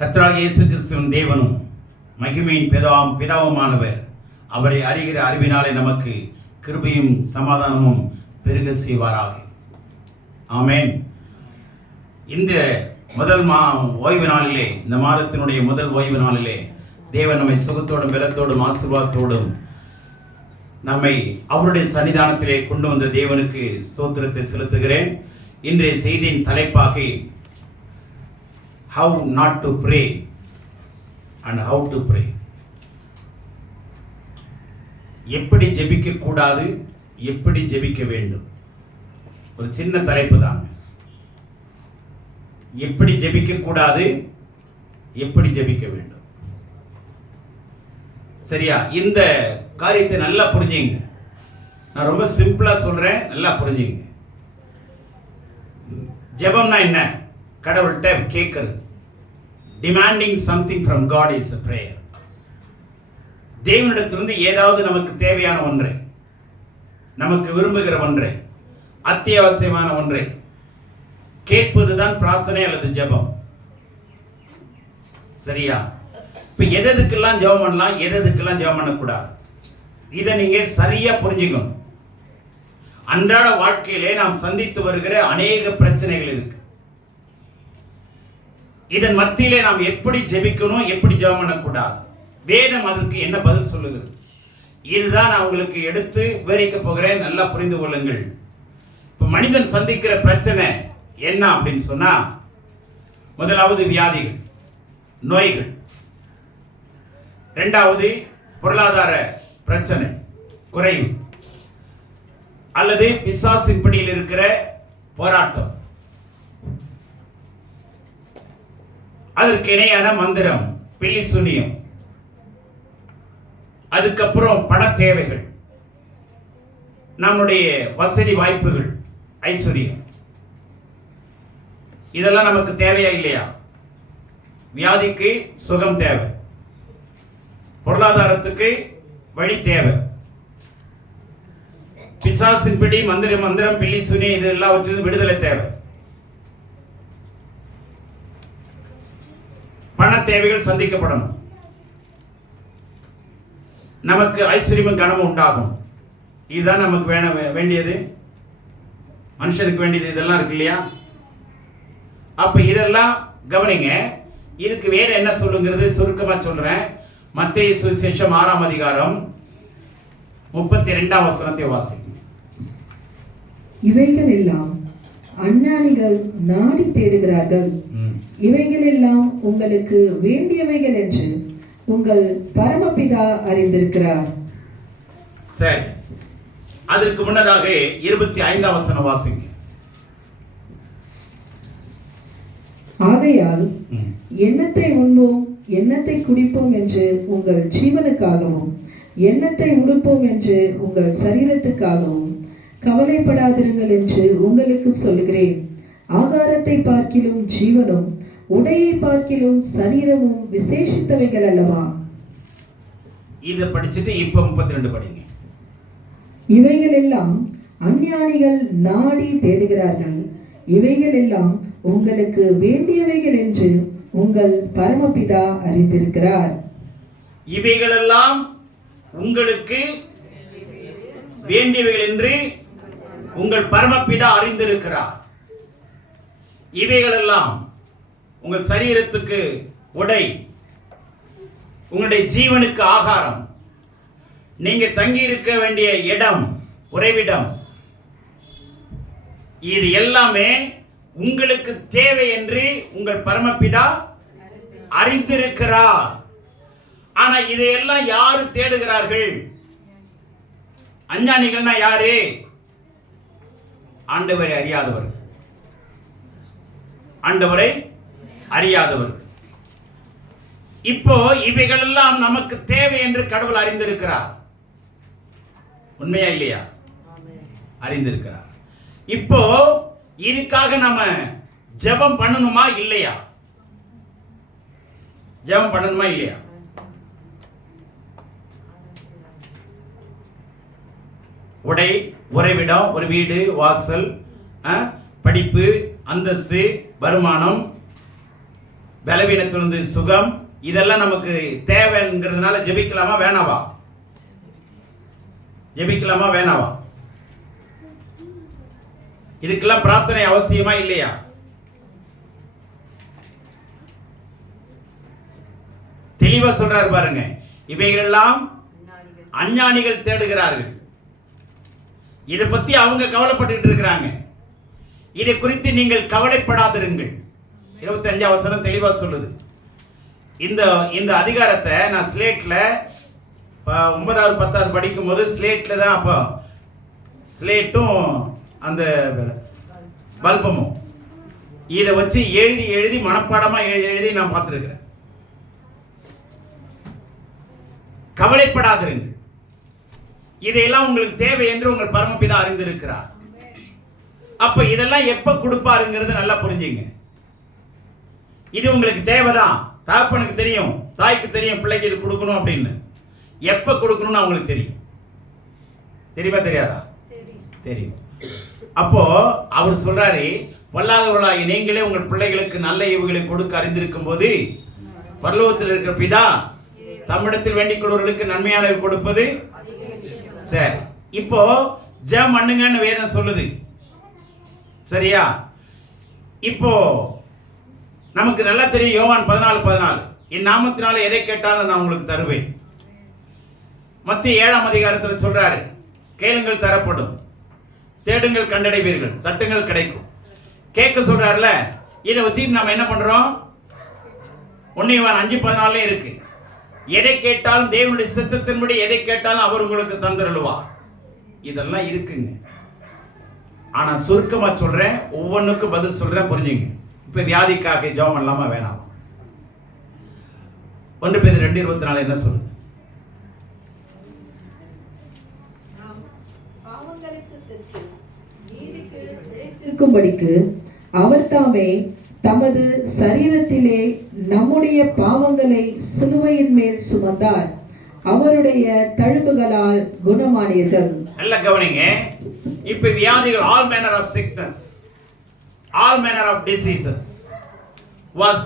கர்த்தராகிய இயேசு கிறிஸ்துவின் தேவனும் மகிமையின் பிதாவுமானவர் அவரை அறிகிற அறிவினாலே நமக்கு கிருபையும் சமாதானமும் பெருக செய்வாராக. ஆமென். இந்த முதல் ஓய்வு நாளிலே, இந்த மாதத்தினுடைய முதல் ஓய்வு நாளிலே தேவன் நம்மை சுகத்தோடும் பலத்தோடும் ஆசீர்வாதத்தோடும் நம்மை அவருடைய சன்னிதானத்திலே கொண்டு வந்த தேவனுக்கு ஸ்தோத்திரத்தை செலுத்துகிறேன். இன்றைய செய்தியின் தலைப்பாக how not to pray and how to pray. எப்படி ஜெபிக்க கூடாது, எப்படி ஜெபிக்க வேண்டும். ஒரு சின்ன தலைப்பு தான். எப்படி ஜெபிக்க கூடாது, எப்படி ஜெபிக்க வேண்டும். சரியா? இந்த காரியத்தை நல்லா புரிஞ்சுங்க. நான் ரொம்ப சிம்பிளா சொல்றேன், நல்லா புரிஞ்சுங்க. ஜெபம்னா என்ன? கடவுள்கிட்ட கேட்கிறது. Demanding something from God is a prayer. தேவனிடத்திலிருந்து ஏதாவது நமக்கு தேவையான ஒன்றை, நமக்கு விரும்புகிற ஒன்றை, அத்தியாவசியமான ஒன்றை கேட்பதுதான் பிரார்த்தனை அல்லது ஜெபம். சரியா? இப்ப எதுக்கெல்லாம் ஜெபம் பண்ணலாம், எதுக்கெல்லாம் ஜெபம் பண்ணக்கூடாது, இதை நீங்க சரியா புரிஞ்சுக்கணும். அன்றாட வாழ்க்கையிலே நாம் சந்தித்து வருகிற அநேக பிரச்சனைகள் இருக்கு. இதன் மத்தியிலே நாம் எப்படி ஜெபிக்கணும், எப்படி ஜெபம் பண்ணக்கூடாது, வேதம் அதற்கு என்ன பதில் சொல்லுகிறது, இதுதான் நான் உங்களுக்கு எடுத்து விவரிக்க போகிறேன். நல்லா புரிந்து கொள்ளுங்கள். இப்ப மனிதன் சந்திக்கிற பிரச்சனை என்ன அப்படின்னு சொன்னா, முதலாவது வியாதிகள், நோய்கள். இரண்டாவது பொருளாதார பிரச்சனை, குறைவு, அல்லது பிசாசின் பிடியில் இருக்கிற போராட்டம், அதற்கு இணையான மந்திரம், பில்லி சூனியம், அதுக்கப்புறம் பண தேவைகள், நம்முடைய வசதி வாய்ப்புகள், ஐஸ்வர்யம். இதெல்லாம் நமக்கு தேவையா இல்லையா? வியாதிக்கு சுகம் தேவை, பொருளாதாரத்துக்கு வழி தேவை, பிசாசின் பிடி, மந்திரம், பில்லி சூனியம், இது எல்லாவற்றிலும் விடுதலை தேவை, பண தேவைகள் சந்திக்கப்படணும், நமக்கு ஐஸ்வர்யமும் கனமும் உண்டாகும். இதுதான் நமக்கு வேண்டியது, மனுஷனுக்கு வேண்டியது. இதெல்லாம் இருக்கு இல்லையா? அப்ப இதெல்லாம் கவனிங்க. இதுக்கு வேற என்ன சொல்லுங்கிறது சுருக்கமா சொல்றேன். மத்தேயு சுவிசேஷம் 6ஆம் அதிகாரம் 32ஆம் வசனத்தை வாசிங்க. இவைகள் எல்லாம் அஞ்ஞானிகள் நாடி தேடுகிறார்கள், இவைகள் எல்லாம் உங்களுக்கு வேண்டியவைகள் என்று உங்கள் பரமபிதா அறிந்திருக்கிறார். சரி, அதற்கு முன்னதாக 25ஆம் வசனம் வாசிங்க. ஆகையால் எண்ணத்தை உண்போம், எண்ணத்தை குடிப்போம் என்று உங்கள் ஜீவனுக்காகவும், எண்ணத்தை உடுப்போம் என்று உங்கள் சரீரத்துக்காகவும் கவலைப்படாதிருங்கள் என்று உங்களுக்கு சொல்கிறேன். ஆகாரத்தை பார்க்கிலும் ஜீவனும், உடையை பார்க்கிலும் சரீரமும் விசேஷித்தவைகள் அல்லவா? இதை படிச்சுட்டு இப்ப 32 படிங்க. இவைகள் எல்லாம் அஞ்ஞானிகள் நாடி தேடுகிறார்கள், இவைகள் எல்லாம் உங்களுக்கு வேண்டியவைகள் என்று உங்கள் பரமபிதா அறிந்திருக்கிறார். இவைகளெல்லாம் உங்களுக்கு வேண்டியவைகள் என்று உங்கள் பரமபிதா அறிந்திருக்கிறார். இவைகளெல்லாம் உங்கள் சரீரத்துக்கு உடை, உங்களுடைய ஜீவனுக்கு ஆகாரம், நீங்க தங்கி இருக்க வேண்டிய இடம், உறைவிடம், இது எல்லாமே உங்களுக்கு தேவை என்று உங்கள் பரமபிதா அறிந்திருக்கிறார். ஆனா இதையெல்லாம் யாரு தேடுகிறார்கள்? அஞ்ஞானிகள்னா யாரு? ஆண்டவரை அறியாதவர்கள், ஆண்டவரை அறியாதவர்கள். இப்போ இவைகள் எல்லாம் நமக்கு தேவை என்று கடவுள் அறிந்திருக்கிறார். உண்மையா இல்லையா? அறிந்திருக்கிறார். இப்போ இதுக்காக நாம ஜெபம் பண்ணணுமா இல்லையா? ஜெபம் பண்ணணுமா இல்லையா? உடை, உறைவிடம், ஒரு வீடு, வாசல், படிப்பு, அந்தஸ்து, வருமானம், பலவீனத்திலிருந்து சுகம், இதெல்லாம் நமக்கு தேவைங்கிறதுனால ஜெபிக்கலாமா வேணாவா? ஜெபிக்கலாமா வேணாவா? இதுக்கெல்லாம் பிரார்த்தனை அவசியமா இல்லையா? தெளிவா சொல்றாரு பாருங்க, இவைகளெல்லாம் அஞ்ஞானிகள் தேடுகிறார்கள். இதை பத்தி அவங்க கவலைப்பட்டு இருக்கிறாங்க. இதை குறித்து நீங்கள் கவலைப்படாதிருங்கள். 25 வசனம் தெளிவா சொல்லுது. இந்த அதிகாரத்தை நான் ஸ்லேட்ல 9வது 10வது படிக்கும் போது ஸ்லேட்ல தான், அப்போ ஸ்லேட்டும் அந்த பல்பமும் இதை வச்சு எழுதி எழுதி மனப்பாடமா எழுதி நான் பார்த்துருக்கிறேன். கவலைப்படாதிருங்கள், இதையெல்லாம் உங்களுக்கு தேவை என்று உங்கள் பரமபிதா அறிந்திருக்கிறார். அப்ப இதெல்லாம் எப்ப கொடுப்பாருங்கிறது நல்லா புரிஞ்சுங்க. இது உங்களுக்கு தேவைதான். தகப்பனுக்கு தெரியும், தாய்க்கு தெரியும் பிள்ளைக்கு இது கொடுக்கணும் அப்படின்னு. எப்ப கொடுக்கணும்னு அவங்களுக்கு தெரியும். தெரியுமா தெரியாதா? தெரியும். அப்போ அவர் சொல்றாரு, பொல்லாதவர்களாகி நீங்களே உங்கள் பிள்ளைகளுக்கு நல்ல ஈவுகளை கொடுக்க அறிந்திருக்கும் போது பரலோகத்தில் இருக்கிற பிதா தம்மிடத்தில் வேண்டிக் கொள்வர்களுக்கு நன்மையான கொடுப்பது. சரி, இப்போ ஜெபம் பண்ணுங்கன்னு வேதம் சொல்லுது, சரியா? இப்போ நமக்கு நல்லா தெரியும், யோவான் 14:14, என் நாமத்தினால எதை கேட்டாலும் நான் உங்களுக்கு தருவேன். மத்திய 7ஆம் அதிகாரத்தில் சொல்றாரு, கேளுங்கள் தரப்படும், தேடுங்கள் கண்டடைவீர்கள், தட்டுங்கள் கிடைக்கும். கேட்க சொல்றாருல, இதை வச்சு நம்ம என்ன பண்றோம்? 1 யோவான் 5:14 இருக்கு, எதை கேட்டாலும் தேவனுடைய சித்தத்தின்படி எதை கேட்டாலும் அவர் உங்களுக்கு தந்தருளுவார். இதெல்லாம் இருக்குங்க. ஆனா சுருக்கமா சொல்றேன், ஒவ்வொன்றுக்கும் பதில் சொல்றேன், புரிஞ்சுங்க. இப்ப வியாதிக்காக ஜெபம் பண்ணலாமா வேணாமா? 1 பேதுரு 2:24 என்ன சொல்லுது? இருக்கும்படிக்கு அவர் தாமே தமது சரீரத்திலே நம்முடைய பாவங்களை சிலுவையின் மேல் சுமந்தார், அவருடைய தழும்புகளால் குணமானீர்கள். நல்ல கவனிங்க. இப்ப வியாதிகள், all manner of sickness, all manner of diseases was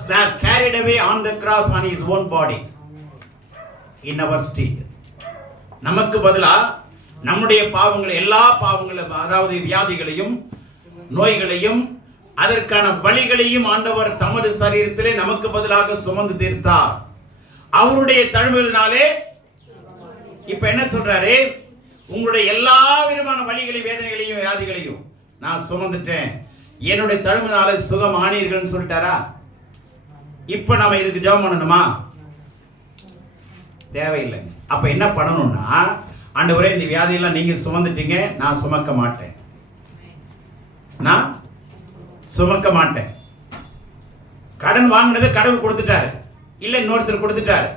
carried away on the cross on his own body in our stead. நமக்கு பதிலா நம்முடைய பாவங்களை, எல்லா பாவங்களும், அதாவது வியாதிகளையும் நோய்களையும் அதற்கான வலிகளையும் ஆண்டவர் தமது சரீரத்திலே நமக்கு பதிலாக சுமந்து தீர்த்தார், அவருடைய தழும்புகளினாலே. இப்ப என்ன சொல்றாரு? உங்களுடைய எல்லா விதமான வலிகளையும் வேதனைகளையும் வியாதிகளையும் நான் சுமந்துட்டேன், என்னுடைய தழும்பினாலே சுகம் ஆனீர்கள்னு சொல்லிட்டாரா? இப்ப நாம இதுக்கு ஜெபம் பண்ணணுமா? தேவையில்லை. அப்ப என்ன பண்ணணும்னா, ஆண்டவரே இந்த வியாதியெல்லாம் நீங்க சுமந்துட்டீங்க, நான் சுமக்க மாட்டேன், நான் சுமக்க மாட்டேன். கடன் வாங்கினதை கடவுள் கொடுத்துட்டாரு, இல்ல இன்னொருத்தர் கொடுத்துட்டாரு.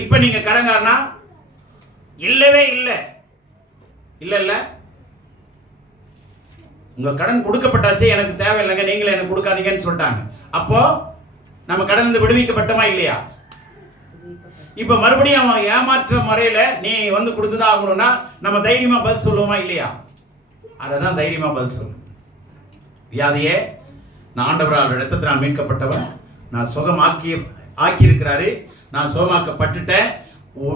இப்ப நீங்க கடன்காரனா? இல்லவே இல்லை. இல்ல இல்ல, உங்க கடன் கொடுக்கப்பட்டாச்சு, எனக்கு தேவையில்லைங்க, நீங்களே எனக்கு கொடுக்காதீங்கன்னு சொல்லிட்டாங்க. அப்போ நம்ம கடன் இருந்து விடுவிக்கப்பட்டோமா இல்லையா? இப்ப மறுபடியும் அவன் ஏமாற்ற முறையில நீ வந்து கொடுத்துதான் ஆகணும்னா நம்ம தைரியமா பதில் சொல்லுவோமா இல்லையா? அததான் தைரியமா பதில் சொல்லணும். வியாதியே, நான் ஆண்டவரால் இரத்தத்தினால் மீட்கப்பட்டவன், நான் ஆக்கி இருக்கிறாரு, நான் சுகமாக்கப்பட்டுட்டேன்,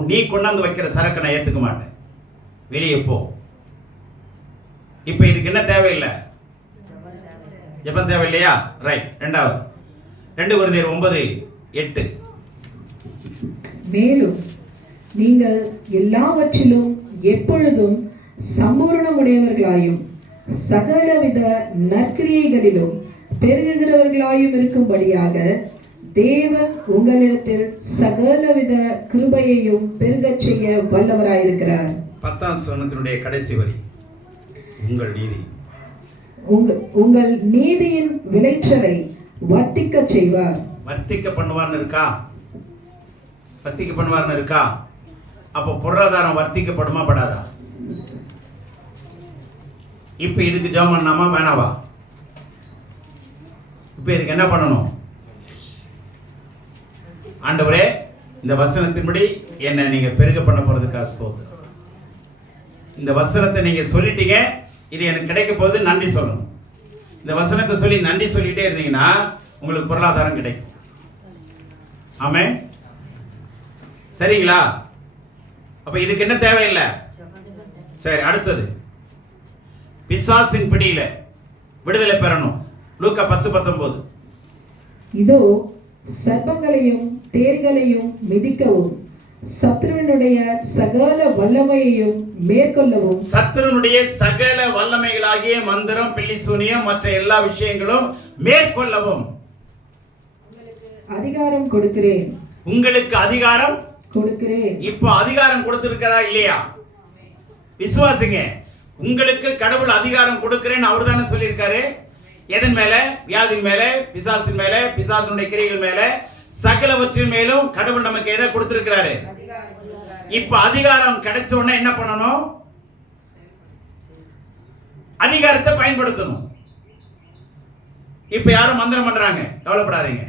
நீ கொண்டாந்து வைக்கிற சரக்கு நான் ஏத்துக்க மாட்டேன், வெளியே போ. இப்ப இதுக்கு என்ன தேவையில்லை? ஜெபம் தேவையில்லையா? ரைட். 2வது 2 கொரிந்தியர் 9:8, மேலும் நீங்கள் எல்லாவற்றிலும் எப்பொழுதும் சம்பூரணமுடையவர்களாயும் சகலவித நற்கிரியைகளிலும் பெருகுகிறவர்களாயும் இருக்கும்படியாக தேவன் உங்களிடத்தில் சகலவித கிருபையையும் பெருகச் செய்ய வல்லவராயிருக்கிறார். 10ஆம் வசனத்தினுடைய கடைசி வரி, உங்கள் நீதியின் விளைச்சலை வர்த்திக்க செய்வார். வர்த்திக்க பண்ணுவார்னு இருக்கா? வர்த்திக்க பண்ணுவார்னு இருக்கா? அப்போ பொருளாதாரம் வர்த்திக்கப்படுமா படாதா? இப்ப இதுக்கு ஜெபம் பண்ணாமா வேணாவா? இப்ப இதுக்கு என்ன பண்ணணும்? ஆண்டவரே, இந்த வசனத்தின்படி என்ன நீங்க பெருக பண்ண போறதுக்காக ஸ்தோத்திரம். இந்த வசனத்தை நீங்க சொல்லிட்டீங்க, இது எனக்கு கிடைக்க போகுது, நன்றி சொல்லணும். இந்த வசனத்தை சொல்லி நன்றி சொல்லிட்டே இருந்தீங்கன்னா உங்களுக்கு பொருளாதாரம் கிடைக்கும். ஆமென். சரிங்களா? அப்ப இதுக்கு என்ன தேவையில்லை? சரி, அடுத்தது பிசாசின் பிடியில விடுதலை பெறணும். லூக்கா 10:19. இதோ சர்ப்பங்களையும் தேள்களையும் மிதிக்கவும் சத்ருவினுடைய சகல வல்லமையையும் மேற்கொள்ளவும். சத்ருனுடைய சகல வல்லமைகளாகிய மந்திரம், பில்லி சூனியம், மற்ற எல்லா விஷயங்களும் மேற்கொள்ளவும் அதிகாரம் கொடுக்கிறேன். உங்களுக்கு அதிகாரம் கொடுக்கிறேன். இப்போ அதிகாரம் கொடுத்திருக்கிறா இல்லையா? விசுவாசிங்க. உங்களுக்கு கடவுள் அதிகாரம் கொடுக்கிறேன்னு அவர் தானே சொல்லியிருக்காரு. எதன் மேல? வியாதியின் மேல, பிசாசின் மேல, பிசாசுடைய கிரியைகள் மேல, சகலவற்றின் மேலும் கடவுள் நமக்கு எதை கொடுத்திருக்கிறாரு? இப்ப அதிகாரம் கிடைச்ச உடனே என்ன பண்ணணும்? அதிகாரத்தை பயன்படுத்தணும். இப்ப யாரும் மந்திரம் பண்றாங்க, கவலைப்படாதீங்க.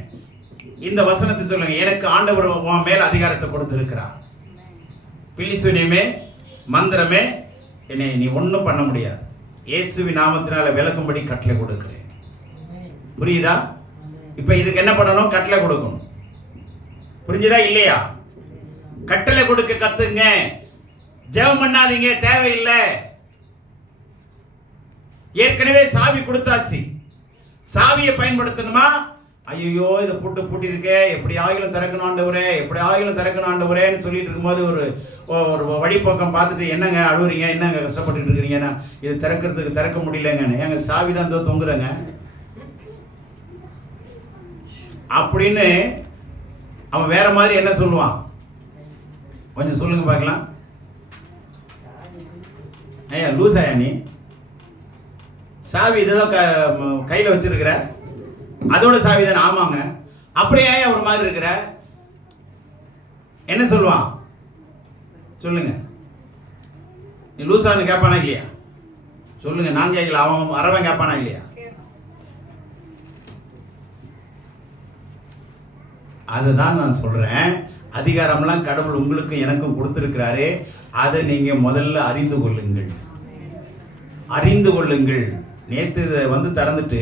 இந்த வசனத்தை சொல்லுங்க, எனக்கு ஆண்டவர் உன் மேல அதிகாரத்தை கொடுத்திருக்கிறார். பில்லி சூனியமே, மந்திரமே, என்னை நீ ஒன்றும் பண்ண முடியாது. இயேசுவின் நாமத்தினால விலகும்படி கட்டளை கொடுக்கிறேன். புரியுதா? இப்ப இதுக்கு என்ன பண்ணணும்? கட்டளை கொடுக்கணும். புரிஞ்சுதா இல்லையா? கட்டளை கொடுக்க கத்துங்க. ஜெபம் பண்ணாதீங்க, தேவையில்லை. ஏற்கனவே சாவி கொடுத்தாச்சு. சாவியை பயன்படுத்தணுமா? ஐயோ இதை பூட்டி இருக்கே, எப்படி ஆகிலும் திறக்கணும் ஆண்டவரே, எப்படி ஆகிலும் திறக்கணும் ஆண்டவரேன்னு சொல்லிட்டு இருக்கும்போது ஒரு வழிப்போக்கம் பார்த்துட்டு, என்னங்க அழுவுறீங்க, என்னங்க கஷ்டப்பட்டு இருக்கிறீங்கன்னா, இது திறக்க முடியலங்க, எங்க சாவி தான் தொங்குறங்க அப்படின்னு அவன் வேற மாதிரி என்ன சொல்லுவான்? கொஞ்சம் சொல்லுங்க பார்க்கலாம். ஐயா லூசாயா நீ? சாவி இதெல்லாம் கையில் வச்சிருக்கிற, அதோட சாவி தானே? ஆமாங்க. அப்படியே ஒரு மாதிரி இருக்கிற, என்ன சொல்லுவான்? சொல்லுங்க. நீ லூசான்னு கேட்பானா இல்லையா? சொல்லுங்க. நான் கேட்கல, அவன் அரவன் கேட்பானா இல்லையா? அதுதான் நான் சொல்றேன். அதிகாரம்லாம் கடவுள் உங்களுக்கும் எனக்கும் கொடுத்திருக்கிறாரு. அதை நீங்க முதல்ல அறிந்து கொள்ளுங்கள். அறிந்து கொள்ளுங்கள். நேற்று வந்து திறந்துட்டு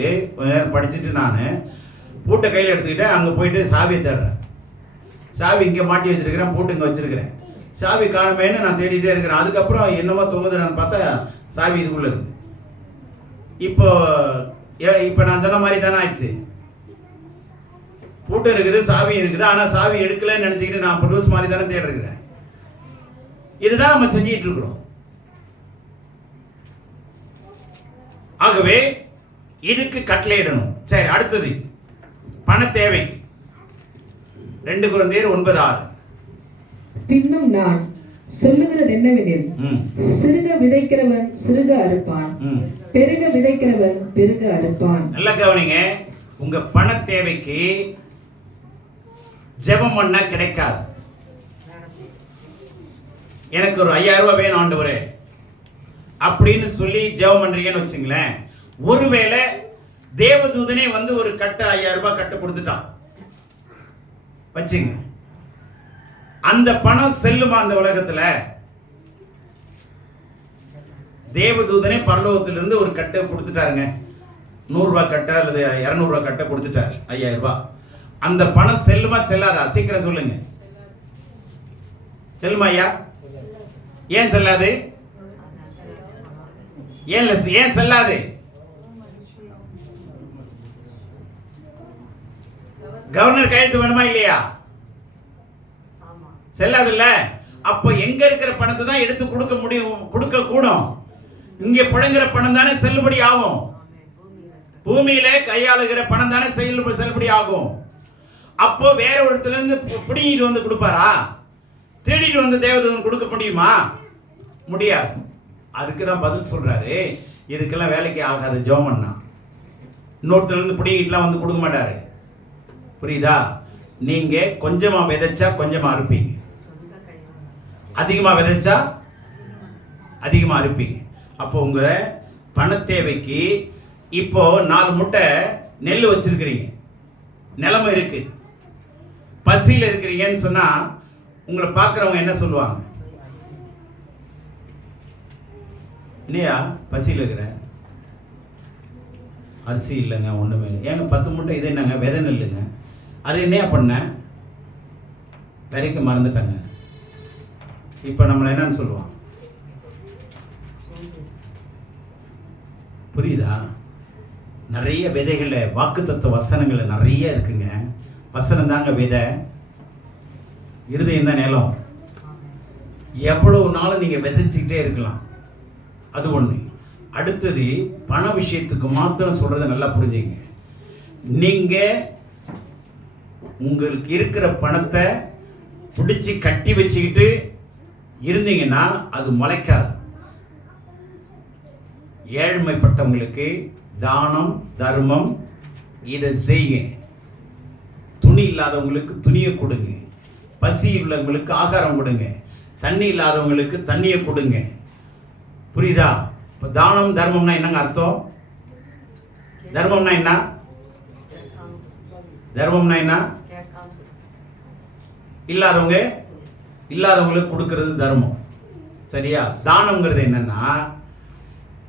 படிச்சுட்டு நான் பூட்டை கையில் எடுத்துக்கிட்டேன். அங்கே போயிட்டு சாவியை தேடுறேன். சாவி இங்கே மாட்டி வச்சிருக்கிறேன், பூட்டு இங்கே வச்சிருக்கிறேன். சாவி காணுமேன்னு நான் தேடிட்டே இருக்கிறேன். அதுக்கப்புறம் என்னமோ தொங்குது, நான் பார்த்தா சாவி இதுக்குள்ளே இருக்கு. இப்போ நான் சொன்ன மாதிரி தானே ஆயிடுச்சு. பூட்டு இருக்குது, சாவி இருக்குது, ஆனால் சாவி எடுக்கலன்னு நினச்சிக்கிட்டு நான் லூஸ் மாதிரி தானே தேடிருக்கிறேன். இதுதான் நம்ம செஞ்சிட்டு இருக்கிறோம். ஆகவே இதுக்கு கட்டளையிடணும். சரி, அடுத்தது பண தேவைக்கு 2 கொரிந்தியர் 9:6. பின்னும் நான் சொல்லுகிறது என்னவெனில், சிறுக விதைக்கிறவன் சிறுக அறுப்பான், பெருக விதைக்கிறவன் பெருக அறுப்பான். நல்லா கவனிங்க. உங்க பண தேவைக்கு ஜெபம் பண்ணா கிடைக்காது. எனக்கு ஒரு 5000 ரூபாய் வேணும் ஆண்டவரே அப்படின்னு சொல்லி ஜெபம் பண்றீங்கன்னு வச்சுங்களேன். ஒருவேளை தேவதூதனே வந்து ஒரு கட்டு 5000 ரூபாய் கட்டு கொடுத்துட்டான் வச்சுங்க, அந்த பணம் செல்லுமா அந்த உலகத்துல? தேவதூதனே பரலோகத்திலிருந்து ஒரு கட்டை கொடுத்துட்டாருங்க. 100 ரூபாய் கட்டை அல்லது 200 ரூபாய் கட்டை கொடுத்துட்டாரு, 5000 ரூபாய். அந்த பணம் செல்லுமா செல்லாதா? சீக்கிரம் சொல்லுங்க. செல்லுமா ஐயா? ஏன் செல்லாது? ஏன் செல்லாது? கவர்னர் கையெழுத்து வேணுமா இல்லையா? செல்லாது இல்ல. அப்ப எங்க இருக்கிற பணத்தை தான் எடுத்து கொடுக்க முடியும், கொடுக்க கூடும். இங்க புழங்குற பணம் தானே செல்லுபடி ஆகும். பூமியில கையாளுகிற பணம் தானே செல்லுபடி ஆகும். அப்போ வேற ஒருத்தர் இருந்து பிடிங்கிட்டு வந்து கொடுப்பாரா? தேடிட்டு வந்து தேவதூதன் கொடுக்க முடியுமா? முடியாது. அதுக்கு தான் பதில் சொல்றாரு, இதுக்கெல்லாம் வேலைக்கு ஆகாது ஜெபம் பண்ணா. இன்னொருத்தர் இருந்து பிடிங்கிட்டுலாம் வந்து கொடுக்க மாட்டாரு. புரியுதா? நீங்க கொஞ்சமா விதைச்சா கொஞ்சமா அறுப்பீங்க, அதிகமா விதைச்சா அதிகமா அறுப்பீங்க. அப்போ உங்க பண தேவைக்கு இப்போ 4 மூட்டை நெல் வச்சிருக்கிறீங்க, நிலைமை இருக்கு, பசியில் இருக்கிறீங்கன்னு சொன்னா உங்களை பார்க்குறவங்க என்ன சொல்லுவாங்க? இல்லையா? பசியில் இருக்கிற, அரிசி இல்லைங்க, ஒன்றுமே இல்லை. ஏங்க 10 மூட்டை இது என்னங்க விதை நெல்லுங்க, அது என்னையா பண்ண? விதைக்க மறந்துட்டாங்க. இப்போ நம்மளை என்னன்னு சொல்லுவான்? புரியுதா? நிறைய விதைகளை, வாக்குத்தத்த வசனங்கள் நிறைய இருக்குங்க. வசனம் தாங்க விதை, இருதயம் தான் நிலம். எவ்வளவு நாளும் நீங்க விதைச்சிக்கிட்டே இருக்கலாம். அது ஒண்ணு. அடுத்தது பண விஷயத்துக்கு மாத்திரம் சொல்றதை நல்லா புரிஞ்சுங்க. நீங்க உங்களுக்கு இருக்கிற பணத்தை பிடிச்சி கட்டி வச்சுக்கிட்டு இருந்தீங்கன்னா அது முளைக்காது. ஏழ்மைப்பட்டவங்களுக்கு தானம் தர்மம் இதை செய்யுங்க. துணி இல்லாதவங்களுக்கு துணியை கொடுங்க. பசி உள்ளவங்களுக்கு ஆகாரம் கொடுங்க. தண்ணி இல்லாதவங்களுக்கு தண்ணியை கொடுங்க. புரியுதா? இப்போ தானம் தர்மம்னா என்னங்க அர்த்தம்? தர்மம்னா என்ன? தர்மம்னா என்ன? இல்லாதவங்களுக்கு கொடுக்கிறது தர்மம். சரியா? தானம்ங்கிறது என்னன்னா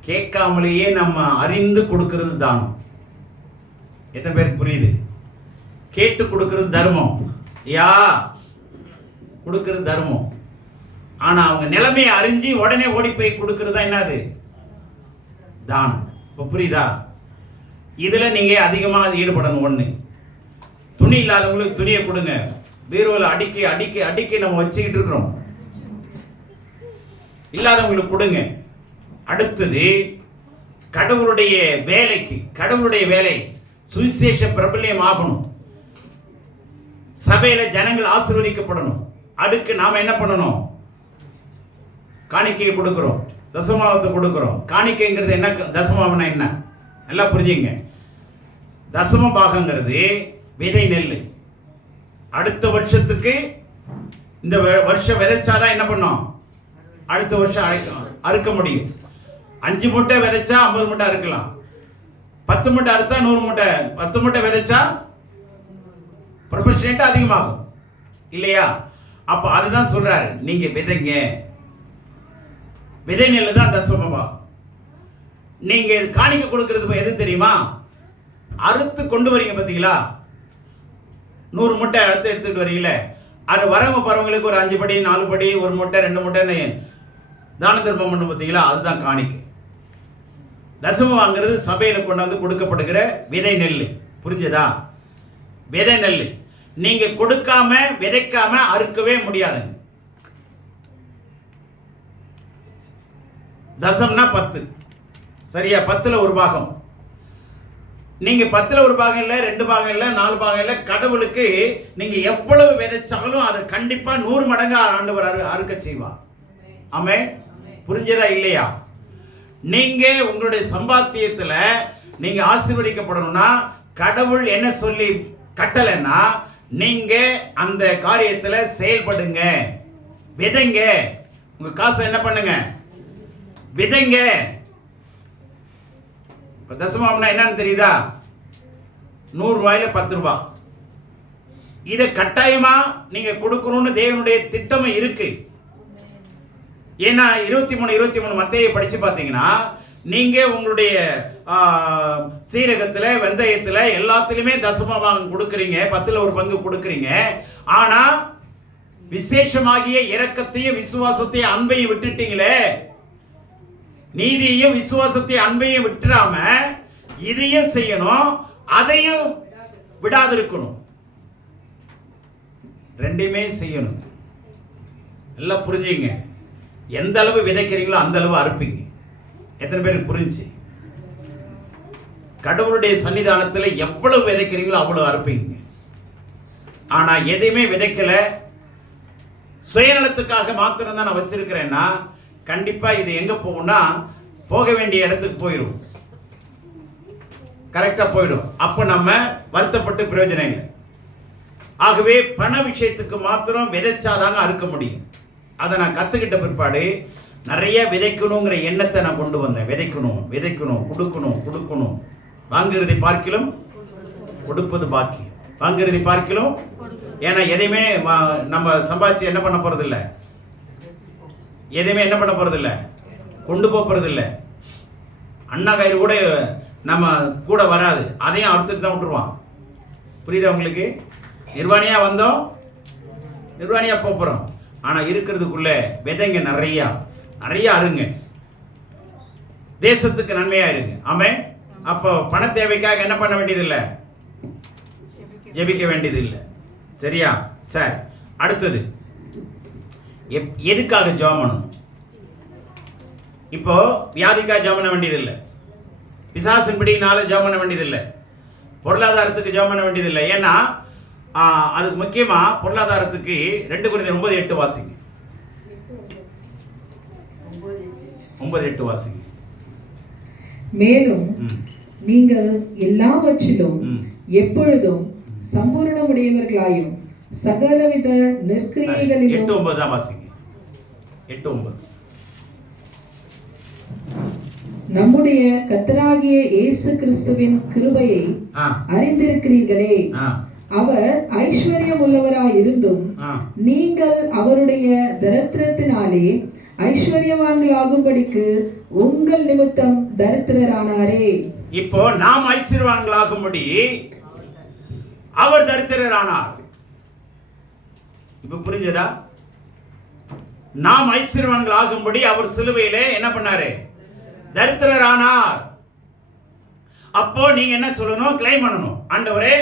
கேட்காமலேயே நம்ம அறிந்து கொடுக்கிறது தானம். எத்தனை பேருக்கு புரியுது? கேட்டு கொடுக்கிறது தர்மம். யா கொடுக்கிறது தர்மம். ஆனா அவங்க நிலைமையை அறிஞ்சு உடனே ஓடி போய் கொடுக்கிறது தான் என்னது? தானம். இப்போ புரியுதா? இதுல நீங்க அதிகமா ஈடுபடணும். ஒண்ணு, துணி இல்லாதவங்களுக்கு துணியை கொடுங்க. பீரோவில் அடிக்கி அடிக்கி அடிக்கி நம்ம வச்சுக்கிட்டு இருக்கிறோம். இல்லாதவங்களுக்கு கொடுங்க. அடுத்தது கடவுளுடைய வேலைக்கு, கடவுளுடைய வேலை சுவிசேஷ பிரபல்யம் ஆகணும். சபையில ஜனங்கள் ஆசீர்வதிக்கப்படணும். அதுக்கு நாம என்ன பண்ணணும்? காணிக்கையை கொடுக்கிறோம், தசமாவத்தை கொடுக்கிறோம். காணிக்கைங்கிறது என்ன? தசமாவனா என்ன? நல்லா புரிஞ்சுங்க. தசம பாகங்கிறது விதை நெல். அடுத்த வருஷத்துக்கு இந்த வருஷம் விதைச்சாதான் என்ன பண்ணோம்? அடுத்த வருஷம் அறுக்க முடியும். 5 மூட்டை விதைச்சா 50 மூட்டை அறுக்கலாம். 10 மூட்டை அறுத்தா 100 மூட்டை. 10 மூட்டை விதைச்சா ப்ரொபோர்ஷனேட்டா அதிகமாகும் இல்லையா? அப்ப அதுதான் சொல்றாரு, நீங்க விதைங்க. விதை நெல் தான் தசமபாகம். நீங்க காணிக்கை கொடுக்கிறது எது தெரியுமா? அறுத்து கொண்டு வரீங்க பார்த்தீங்களா? 100 மூட்டை அறுத்து எடுத்துட்டு வரீங்களே, அது வரவங்க போறவங்களுக்கு ஒரு 5 படி 4 படி 1 மூட்டை 2 மூட்டைன்னு தான தர்மம் பண்ணு பார்த்தீங்களா? அதுதான் காணிக்கை. தசமம் வாங்குறது சபையில கொண்டாந்து கொடுக்கப்படுகிற விதை நெல். புரிஞ்சதா? விதை நெல். நீங்க கொடுக்காம விதைக்காம அறுக்கவே முடியாதுங்க. தசம்னா 10. சரியா? 10ல் ஒரு பாகம். நீங்க 10ல் ஒரு பாகம் இல்லை, 2 பாகம் இல்லை, 4 பாகம் இல்லை. கடவுளுக்கு நீங்க எவ்வளவு விதைச்சாலும் அது கண்டிப்பா 100 மடங்கு ஆண்டவர் அறுக்க செய்வா. ஆமே? புரிஞ்சதா இல்லையா? நீங்க உங்களுடைய சம்பாத்தியத்துல நீங்க ஆசீர்வதிக்கப்படணும்னா கடவுள் என்ன சொல்லி கட்டளைன்னா நீங்க அந்த காரியத்துல செயல்படுங்க. விதைங்க. உங்க காசை என்ன பண்ணுங்க? விதைங்க. தசமாவனா என்னன்னு தெரியுதா? 100 ரூபாயில 10 ரூபாய். இதை கட்டாயமா நீங்க கொடுக்கணும்னு தேவனுடைய திட்டம் இருக்கு. ஏன்னா 23 மத்தேயை படிச்சு பார்த்தீங்கன்னா நீங்க உங்களுடைய சீரகத்துல வெந்தயத்துல எல்லாத்திலுமே தசமபாகம் கொடுக்குறீங்க, 10ல் ஒரு பங்கு கொடுக்குறீங்க. ஆனா விசேஷமாகிய இரக்கத்தையும் விசுவாசத்தையும் அன்பையும் விட்டுட்டீங்களே. நீதியையும் விசுவாசத்தையும் அன்பையும் விட்டுறாம இதையும் செய்யணும், அதையும் விடாதிருக்கணும். ரெண்டுமே செய்யணும். எல்லாம் புரிஞ்சுங்க. எந்த அளவு விதைக்கிறீங்களோ அந்த அளவு அறுப்பீங்க. எத்தனை பேருக்கு புரிஞ்சு? கடவுளுடைய சன்னிதானத்தில் எவ்வளவு விதைக்கிறீங்களோ அவ்வளவு அறுப்பீங்க. ஆனா எதையுமே விதைக்கல, சுயநலத்துக்காக மாத்திரம் தான் நான் வச்சிருக்கிறேன்னா கண்டிப்பா இது எங்க போகும்னா போக வேண்டிய இடத்துக்கு போயிடும். கரெக்டா போயிடும். அப்ப நம்ம வருத்தப்பட்டு பிரயோஜனம் இல்லை. ஆகவே பண விஷயத்துக்கு மாத்திரம் விதைச்சாதாங்க அறுக்க முடியும். அதை நான் கத்துக்கிட்ட பிற்பாடு நிறைய விதைக்கணுங்கிற எண்ணத்தை நான் கொண்டு வந்தேன். விதைக்கணும் விதைக்கணும், கொடுக்கணும் கொடுக்கணும். வாங்குறதை பார்க்கிலும் கொடுப்பது பாக்கி. வாங்குறதை பார்க்கிலும். ஏன்னா எதையுமே நம்ம சம்பாதிச்சு என்ன பண்ண போறது இல்லை, எதையுமே என்ன பண்ண போறது இல்லை, கொண்டு போறது இல்லை. அண்ணா கயிறு கூட நம்ம கூட வராது, அதையும் அறுத்துட்டு தான் விட்டுருவான். புரியுதா உங்களுக்கு? நிர்வாணியா வந்தோம் நிர்வாணியா போறோம். ஆனா இருக்கிறதுக்குள்ள விதைங்க நிறைய அருங்க, தேசத்துக்கு நன்மையா இருங்க. ஆமென். அப்போ பண தேவைக்காக என்ன பண்ண வேண்டியதில்லை, ஜெபிக்க வேண்டியதில்லை. சரியா? சரி, அடுத்தது எதுக்காக ஜெபம் பண்ணணும்? இப்போ வியாதிக்காக ஜெபம் பண்ண வேண்டியதில்லை, பிசாசின் பிடியினால ஜெபம் பண்ண வேண்டியதில்லை, பொருளாதாரத்துக்கு ஜெபம் பண்ண வேண்டியதில்லை. ஏன்னா அதுக்கு முக்கியமா பொருளாதாரத்துக்கு 2 கொரிந்தியர் 9:8 வாசிங்க. 9:8 வாசிங்க. மேலும் நீங்கள் எல்லாவற்றிலும் எப்பொழுதும் சம்பூரணமுடையவர்களாயும் சகலவித நற்கிரியைகளிலும் 8:9 தான் வாசிங்க. 8:9. நம்முடைய கர்த்தராகிய இயேசு கிறிஸ்துவின் கிருபையை அறிந்திருக்கிறீர்களே, அவர் ஐஸ்வர்யம் உள்ளவராய் இருந்தும் நீங்கள் அவருடைய தரித்திரத்தினாலே ஐஸ்வர்யவான்களாகும்படிக்கு உங்கள் நிமித்தம் தரித்திரரானாரே. இப்போ நாம் ஐஸ்வர்யவான்களாகும்படி அவர் தரித்திரரானார். இப்ப புரிஞ்சதா? நாம் ஐஸ்வர்யவான்களாகும்படி அவர் சிலுவையிலே என்ன பண்ணாரு? தரித்திரரானார். அப்போ நீங்க என்ன சொல்லணும்? கிளைம் பண்ணணும். ஆண்டவரே,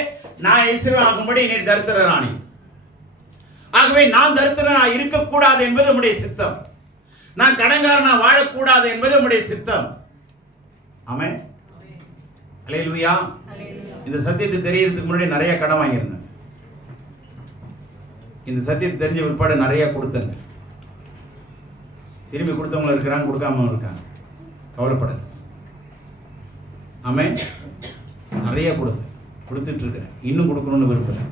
நான் ஐஸ்வர்யம் ஆகும்படி நீ தரித்திரரானி. ஆகவே நான் தரித்திரனா இருக்கக்கூடாது என்பது உம்முடைய சித்தம். நான் கடன்காரனா வாழக்கூடாது என்பது உம்முடைய சித்தம். ஆமென். அல்லேலூயா. இந்த சத்தியத்தை தெரியறதுக்கு முன்னாடி நிறைய கடன் வாங்கியிருந்தேன். இந்த சத்தியத்தை தெரிஞ்ச உட்பாடு நிறைய கொடுத்தேங்க. திரும்பி கொடுத்தவங்களும் இருக்கிறாங்க, கொடுக்காம இருக்காங்க. கவலைப்படாது. ஆமென். நிறைய கொடுத்துட்டு இருக்கிறேன். இன்னும் கொடுக்கணும்னு விரும்புகிறேன்.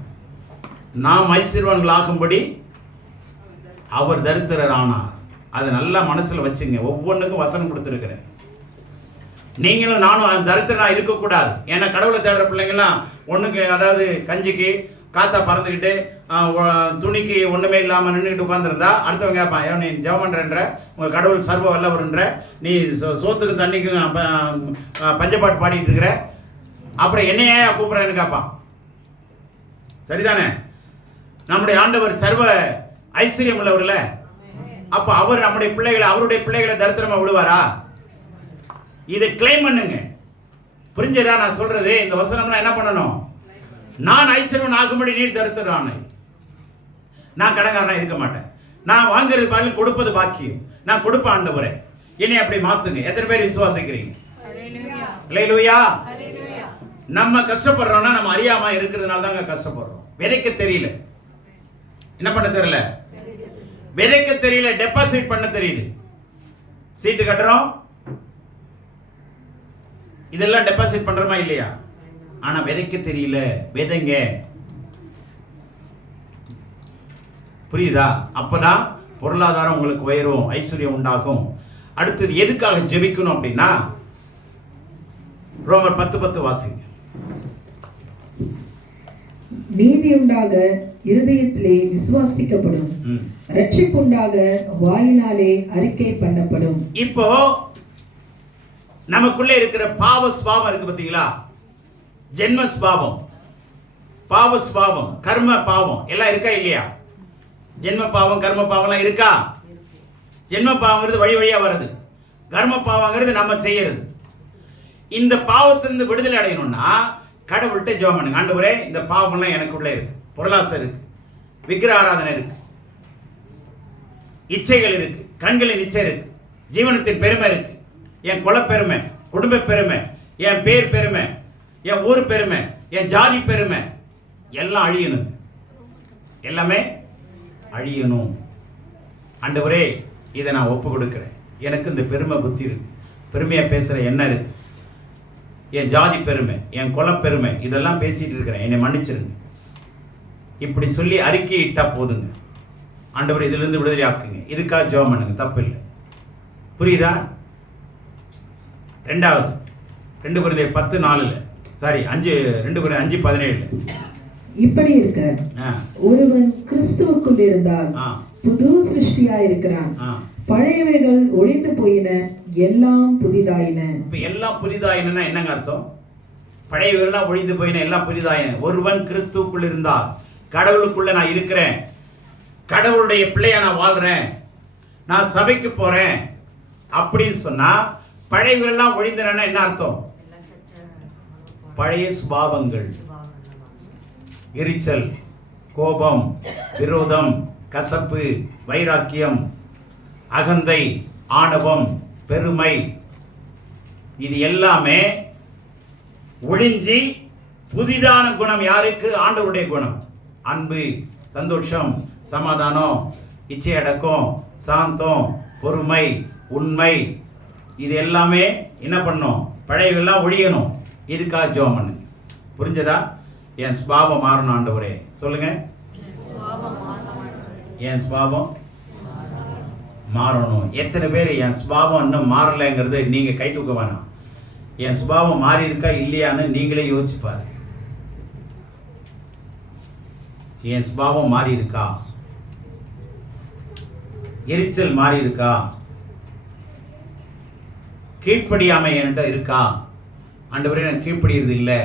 நாம் ஐஸ்வர்யவான்களாகும்படி அவர் தரித்திரரானார். அதை நல்லா மனசுல வச்சுங்க. ஒவ்வொன்றுக்கும் வசனம் கொடுத்துருக்கிறேன். நீங்களும் நானும் தரித்திரனா இருக்கக்கூடாது. ஏன்னா கடவுளை தேடுற பிள்ளைங்கலாம் ஒண்ணுக்கு, அதாவது கஞ்சிக்கு காத்தா பறந்துக்கிட்டு துணிக்கு ஒண்ணுமே இல்லாம நின்றுக்கிட்டு உட்காந்துருந்தா அடுத்தவங்க கேட்பான், ஏன் நீ ஜெபம் பண்றன்ற, உங்க கடவுள் சர்வ வல்லவர்ன்ற, நீ சோத்துக்கு தண்ணிக்கும் பஞ்சப்பாட்டு பாடிட்டு இருக்கிற, அப்புறம் என்னையே கூப்பிடுறேன்னு கேட்பான். சரிதானே? நம்முடைய ஆண்டவர் சர்வ ஐஸ்வர்யம் உள்ளவர்ல. அப்ப அவர் நம்முடைய பிள்ளைகளை, அவருடைய பிள்ளைகளை தரித்திரமா விடுவாரா? இதை கிளைம் பண்ணுங்க. புரிஞ்சதா நான் சொல்றது? இந்த வசனம்னா என்ன பண்ணணும்? நான் ஐஸ்வர்யன் ஆகும்படி நீர் தரித்திரரானாய். நான் கடன்காரனா இருக்க மாட்டேன். நான் வாங்குறது பாருங்க, கொடுப்பது பாக்கியம். நான் கொடுப்ப ஆண்டவரே, என்னை அப்படி மாத்துங்க. எத்தனை பேர் விசுவாசிக்கிறீங்க? அல்லேலூயா. நம்ம கஷ்டப்படுறோம்னா நம்ம அறியாம இருக்கிறதுனால தாங்க கஷ்டப்படுறோம். விதைக்க தெரியல. என்ன பண்ண தெரியல? விதைக்க தெரியல. டெபாசிட் பண்ண தெரியுது. சீட்டு கட்டுறோம், இதெல்லாம் டெபாசிட் பண்றோமா இல்லையா? ஆனா விதைக்க தெரியல. விதைங்க. புரியுதா? அப்பதான் பொருளாதாரம் உங்களுக்கு உயரும், ஐஸ்வர்யம் உண்டாகும். அடுத்தது எதுக்காக ஜெபிக்கணும் அப்படின்னா, ரோமர் 10:10 வாசிங்க. நீதி உண்டாக இருதயத்திலே விசுவாசிக்கப்படும், ரட்சிப்பு உண்டாக வாயினாலே அறிக்கை பண்ணப்படும். இப்போ நமக்குள்ள இருக்கிற பாவ ஸ்வாபம் இருக்கு பாத்தீங்களா? ஜென்ம ஸ்வாபம், பாவ ஸ்வாபம், கர்ம பாவம் எல்லாம் இருக்கா இல்லையா? ஜென்ம பாவம், கர்ம பாவம்லாம் இருக்கா? ஜென்ம பாவங்கிறது வழி வழியா வருது. கர்ம பாவங்கிறது நம்ம செய்யறது. இந்த பாவத்திலிருந்து விடுதலை அடையணும்னா கடவுள்கிட்ட ஜெபம் பண்ணுங்க. ஆண்டவரே, இந்த பாவம்லாம் எனக்குள்ள இருக்கு, பொருளாசை இருக்கு, விக்கிர ஆராதனை இருக்கு, இச்சைகள் இருக்கு, கண்களின் இச்சை இருக்கு, ஜீவனத்தின் பெருமை இருக்கு, என் குல பெருமை, குடும்ப பெருமை, என் பேர் பெருமை, என் ஊர் பெருமை, என் ஜாதி பெருமை எல்லாம் அழியணும். எல்லாமே அழியணும். ஆண்டவரே, இதை நான் ஒப்பு கொடுக்கிறேன். எனக்கு இந்த பெருமை புத்தி இருக்கு, பெருமையா பேசுற எண்ணம் இருக்கு, என் ஜாதி பெருமை, என் குல பெருமை, இதெல்லாம் பேசிட்டு இருக்கிறேன், என்னை மன்னிச்சிருங்க. இப்படி சொல்லி அறிக்கை இட்டா போதுங்க. ஆண்டவர் இதுல இருந்து விடுதலை ஆக்குங்க. இதுக்காக ஜெபம் பண்ணுங்க, தப்பு இல்லை. புரியுதா? ரெண்டாவது 2 கொரிந்தியர் 10:4 சாரி 2 கொரிந்தியர் 5:17. இப்படி இருக்க ஒருவன் கிறிஸ்துவுக்குள் இருந்தால் புது சிருஷ்டியா இருக்கிறான், பழையவைகள் ஒழிந்து போயின, எல்லாம் புதிதாயின. இப்ப எல்லாம் புதிதாயினா என்னங்க அர்த்தம்? பழையவைகள்லாம் ஒழிந்து போயின, எல்லாம் புதிதாயின. ஒருவன் கிறிஸ்துவுக்குள் இருந்தால், கடவுளுக்குள்ள நான் இருக்கிறேன், கடவுளுடைய பிள்ளையா நான் வாழ்றேன், நான் சபைக்கு போறேன் அப்படின்னு சொன்னா பழையவெல்லாம் ஒழிந்தன என்ன அர்த்தம்? பழைய சுபாவங்கள், எரிச்சல், கோபம், விரோதம், கசப்பு, வைராக்கியம், அகந்தை, ஆணவம், பெருமை, இது எல்லாமே ஒழிஞ்சி புதிதான குணம் யாருக்கு? ஆண்டவருடைய குணம். அன்பு, சந்தோஷம், சமாதானம், இச்சை அடக்கம், சாந்தம், பொறுமை, உண்மை, இது எல்லாமே என்ன பண்ணும்? பழையவெல்லாம் ஒழியணும். இதுக்காக ஜெபம் பண்ணுங்க. புரிஞ்சதா? என் சுபாவம் மாறணும் ஆண்டவரே. சொல்லுங்க, என் சுபாவம் மாறணும். எத்தனை பேர் என் சுபாவம் இன்னும் மாறலைங்கிறது நீங்க கை தூக்க வேணாம். என் சுபாவம் மாறி இருக்கா இல்லையான்னு நீங்களே யோசிச்சு பாருங்க. என் சுபாவம் மாறி இருக்கா? எரிச்சல் மாறி இருக்கா? கீழ்ப்படியாமை என்கிட்ட இருக்கா? ஆண்டவரே நான் கீழ்ப்படியறது இல்லை,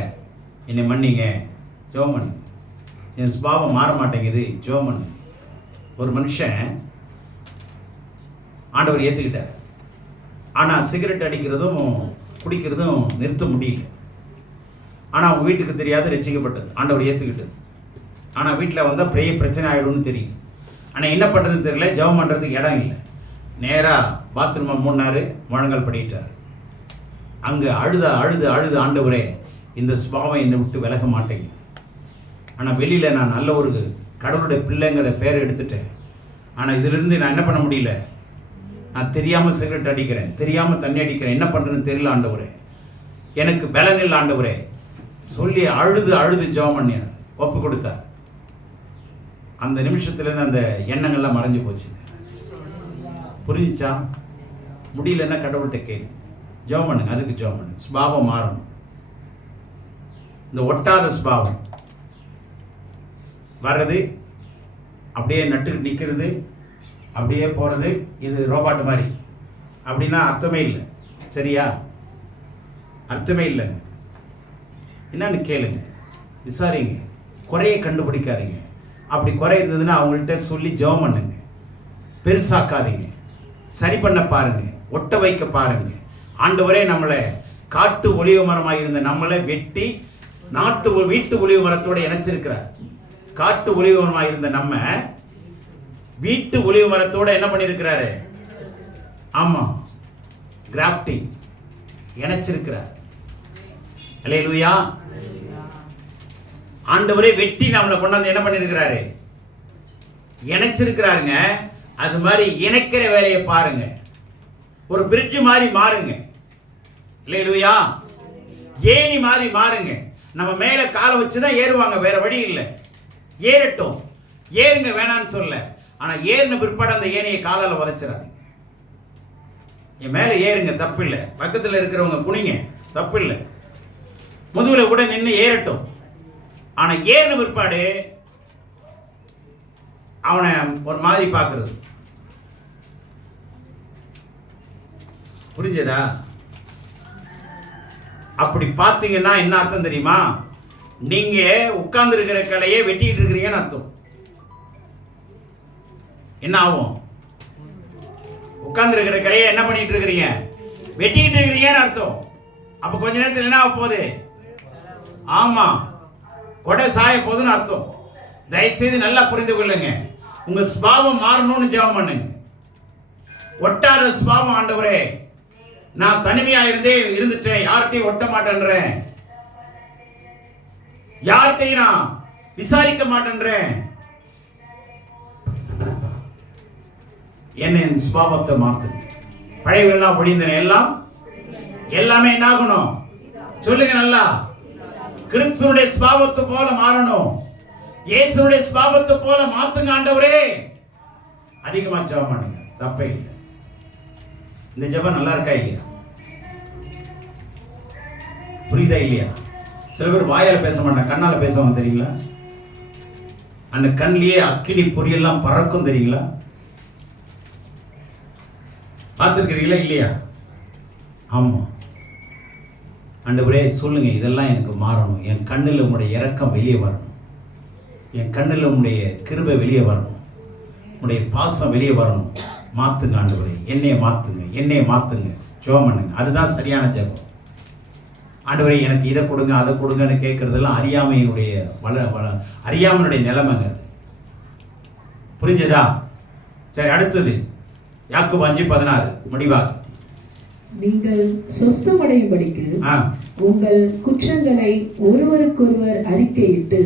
என்னை மன்னிங்க. ஜெபம் பண்ணு. என் சுபாவம் மாற மாட்டேங்குது, ஜெபம் பண்ணு. ஒரு மனுஷன் ஆண்டவர் ஏற்றுக்கிட்டார், ஆனால் சிகரெட் அடிக்கிறதும் குடிக்கிறதும் நிறுத்த முடியல. ஆனால் அவங்க வீட்டுக்கு தெரியாது, ரசிக்கப்பட்டது, ஆண்டவர் ஏற்றுக்கிட்டது. ஆனால் வீட்டில் வந்தால் பெரிய பிரச்சனை ஆகிடும்னு தெரியும். ஆனால் என்ன பண்ணுறதுன்னு தெரியல, ஜெபம் பண்ணுறதுக்கு இடம் இல்லை. நேராக பாத்ரூமை மூடினார், முழங்கால் படிக்கிட்டார். அங்கே அழுத அழுது அழுது ஆண்டவரே இந்த சுபாவம் என்னை விட்டு விலக மாட்டேங்குது. ஆனால் வெளியில் நான் நல்ல ஒரு கடவுளுடைய பிள்ளைங்கிற பேரை எடுத்துட்டேன். ஆனால் இதிலிருந்து நான் என்ன பண்ண முடியல. நான் தெரியாமல் சிகரெட் அடிக்கிறேன், தெரியாமல் தண்ணி அடிக்கிறேன், என்ன பண்ணுறதுன்னு தெரியல ஆண்டவரே, எனக்கு பலன் இல்லை ஆண்டவரே சொல்லி அழுது அழுது ஜெபம் பண்ணியார், ஒப்பு கொடுத்தார். அந்த நிமிஷத்துலேருந்து அந்த எண்ணங்கள்லாம் மறைஞ்சு போச்சு. புரிஞ்சிச்சா? முடியலன்னா கடவுள்கிட்ட கேள்வி, ஜெபம் பண்ணுங்க, அதுக்கு ஜெபம் பண்ணுங்க. சுபாவம் மாறணும். இந்த ஒட்டாத சுபாவம் வர்றது, அப்படியே நட்டுக்கு நிற்கிறது, அப்படியே போகிறது, இது ரோபாட் மாதிரி அப்படின்னா அர்த்தமே இல்லை. சரியா? அர்த்தமே இல்லைங்க. என்னன்னு கேளுங்க, விசாரிங்க, குறையை கண்டுபிடிக்காதீங்க. அப்படி குறை இருந்ததுன்னா அவங்கள்ட்ட சொல்லி ஜெபம் பண்ணுங்க. பெருசாக்காதீங்க, சரி பண்ண பாருங்க, ஒட்ட வைக்க பாருங்க. ஆண்டவரே நம்மளை காட்டு ஒளிவு மரமாக இருந்த நம்மளை வெட்டி வீட்டு ஒளிவு மரத்தோடு இணைச்சிருக்கிறார். காட்டு ஒளிவு மரமாக இருந்த நம்ம வீட்டு ஒளிவு மரத்தோட என்ன பண்ணியிருக்கிறாரு? ஆமா, கிராஃப்டிங் இணைச்சிருக்கிறார். அல்லேலூயா. ஆண்டவரே வெட்டி நம்மளை கொண்டாந்து என்ன பண்ணிருக்கிறாரு? இணைச்சிருக்கிறாருங்க. அது மாதிரி இணைக்கிற வேலையை பாருங்க. ஒரு பிரிட்ஜ் மாதிரி மாறுங்க. அல்லேலூயா. ஏணி மாதிரி மாறுங்க. நம்ம மேல காலை வச்சுதான் ஏறுவாங்க, வேற வழி இல்லை. ஏறட்டும், ஏறுங்க, வேணான்னு சொல்ல. ஆனா ஏறின பிற்பாடு அந்த ஏனையை காலால உதைச்சிடாதீங்க. என் மேல ஏறுங்க, தப்பு இல்லை. பக்கத்தில் இருக்கிறவங்க குனிங்க, தப்பு இல்லை. முதுகுல கூட நின்று ஏறட்டும். ஆனா ஏறின பிற்பாடு அவனை ஒரு மாதிரி பார்க்கறது. புரிஞ்சதா? அப்படி பார்த்தீங்கன்னா என்ன அர்த்தம் தெரியுமா? நீங்க உட்கார்ந்து இருக்கிற கலையை வெட்டிட்டு இருக்கிறீங்கன்னு அர்த்தம். என்ன ஆகும்? உட்கார்ந்து இருக்கிற கலையை என்ன பண்ணிட்டு இருக்கிறீங்க? வெட்டிட்டு இருக்கிறீங்கன்னு அர்த்தம். அப்ப கொஞ்ச நேரத்தில் என்ன ஆக போகுது? ஆமா, கொடை சாய போகுதுன்னு அர்த்தம். தயவுசெய்து நல்லா புரிந்து கொள்ளுங்க. உங்க சுபாவம் மாறணும்னு ஜெபம் பண்ணுங்க. ஒட்டாத சுபாவம், ஆண்டவரே நான் தனிமையா இருந்துட்டேன், யார்கிட்டையும் ஒட்ட மாட்டேன்றேன், யார்கிட்டையும் நான் விசாரிக்க மாட்டேன்றேன். என்ன சுபாவத்தை மாத்து. பழையவெல்லாம் ஒழிந்தன எல்லாம் எல்லாமே என்ன ஆகணும்? சொல்லுங்க நல்லா. கிறிஸ்துனுடைய சுபாவத்தை போல மாறணும். இயேசுனுடைய சுபாவத்தை போல மாத்துங்க ஆண்டவரே. அதிகமா ஜெபம் பண்ணுங்க, தப்பே இல்லை. இந்த ஜெபம் நல்லா இருக்கா இல்லையா? புரியுதா இல்லையா? சில பேர் வாயால பேச மாட்டாங்க, கண்ணால பேசுவாங்க தெரியுங்களா? அந்த கண்ணிலேயே அக்கினி பொரியெல்லாம் பறக்கும் தெரியுங்களா? பார்த்துருக்கிறீங்களா இல்லையா? ஆமா. ஆண்டவரே சொல்லுங்க, இதெல்லாம் எனக்கு மாறணும். என் கண்ணில் உங்களுடைய இரக்கம் வெளியே வரணும், என் கண்ணில் உங்களுடைய கிருபை வெளியே வரணும். உங்களுடைய பாசம் வெளியே வரணும். மாத்துங்க ஆண்டவரே, என்னைய மாத்துங்க, என்னைய மாத்துங்க. ஜெபம் பண்ணுங்க. அதுதான் சரியான ஜெபம். ஆண்டவரே எனக்கு இதை கொடுங்க அதை கொடுங்கன்னு கேட்கறதெல்லாம் அறியாமையினுடைய அறியாமையினுடைய நிலைமைங்க அது. புரிஞ்சதா? சரி, அடுத்தது யாக்கோபு 5:16 முடிவாக. நீங்கள் சொஸ்தமடையும்படிக்கு உங்கள் குற்றங்களை ஒருவருக்கொருவர் அறிக்கையிட்டு